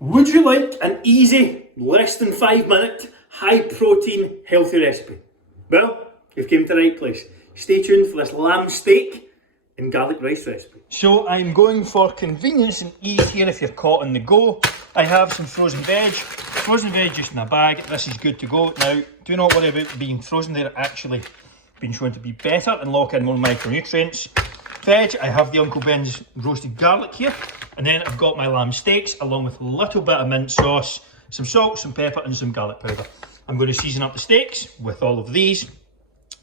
Would you like an easy, less than 5 minute, high protein, healthy recipe? Well, you've came to the right place. Stay tuned for this lamb steak and garlic rice recipe. So I'm going for convenience and ease here if you're caught on the go. I have some frozen veg. Frozen veg just in a bag. This is good to go. Now, do not worry about being frozen. They're actually been shown to be better and lock in more micronutrients. Veg, I have the Uncle Ben's roasted garlic here. And then I've got my lamb steaks along with a little bit of mint sauce, some salt, some pepper and some garlic powder. I'm going to season up the steaks with all of these,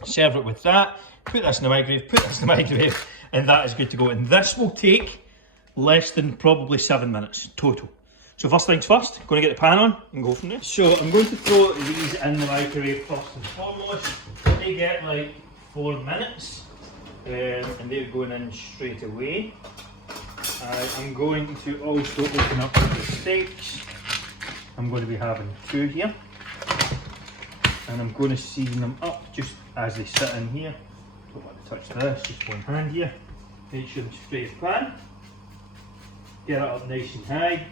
serve it with that, put this in the microwave, and that is good to go. And this will take less than probably 7 minutes total. So first things first, I'm going to get the pan on and go from there. So I'm going to throw these in the microwave first and foremost. They get like 4 minutes and they're going in straight away. I'm going to also open up the steaks. I'm going to be having 2 here. And I'm going to season them up just as they sit in here. Don't want to touch this, just one hand here. Make sure it's straight of pan. Get it up nice and high.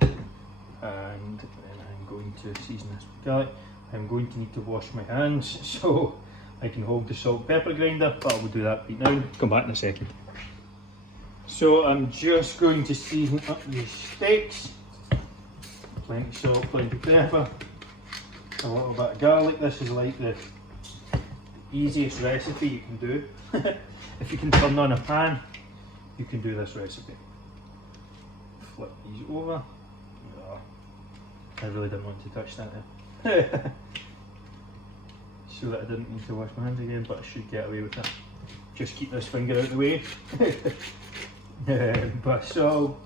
And then I'm going to season this with garlic. I'm going to need to wash my hands so I can hold the salt pepper grinder, but I will do that right now. Come back in a second. So I'm just going to season up these steaks. Plenty of salt, plenty of pepper, a little bit of garlic. This is like the easiest recipe you can do. If you can turn on a pan, you can do this recipe. Flip these over. Oh, I really didn't want to touch that there. So that I didn't need to wash my hands again, but I should get away with it. Just keep this finger out of the way. But salt,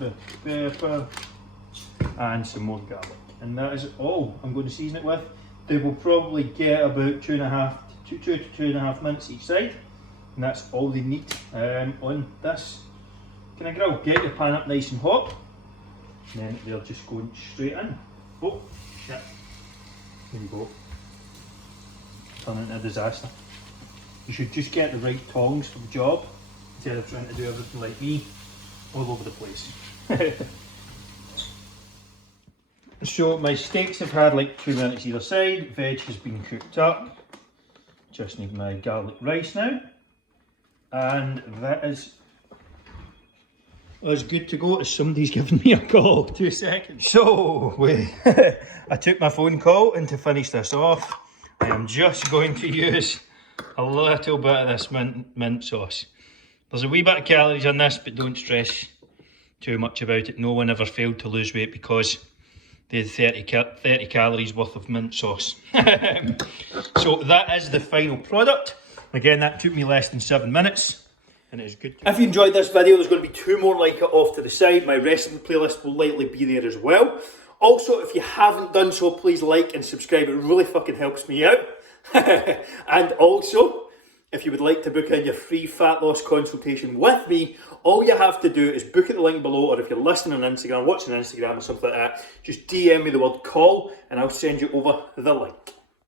the pepper, and some more garlic. And that is all I'm going to season it with. They will probably get about 2 to 2.5 minutes each side. And that's all they need on this kind of grill. Get your pan up nice and hot. And then they're just going straight in. Oh, shit. There you go. Turn into a disaster. You should just get the right tongs for the job instead of trying to do everything like me all over the place. So my steaks have had like 2 minutes either side, veg has been cooked up. Just need my garlic rice now. And that is as good to go as somebody's given me a call. 2 seconds. So I took my phone call, and to finish this off, I am just going to use a little bit of this mint sauce. There's a wee bit of calories in this, but don't stress too much about it. No one ever failed to lose weight because they had 30 calories worth of mint sauce. So that is the final product. Again, that took me less than 7 minutes. And it is good. If you enjoyed this video, there's going to be 2 more like it off to the side. My recipe playlist will likely be there as well. Also, if you haven't done so, please like and subscribe. It really fucking helps me out. And also, if you would like to book in your free fat loss consultation with me, all you have to do is book at the link below, or if you're listening on Instagram, watching on Instagram or something like that, just DM me the word call and I'll send you over the link.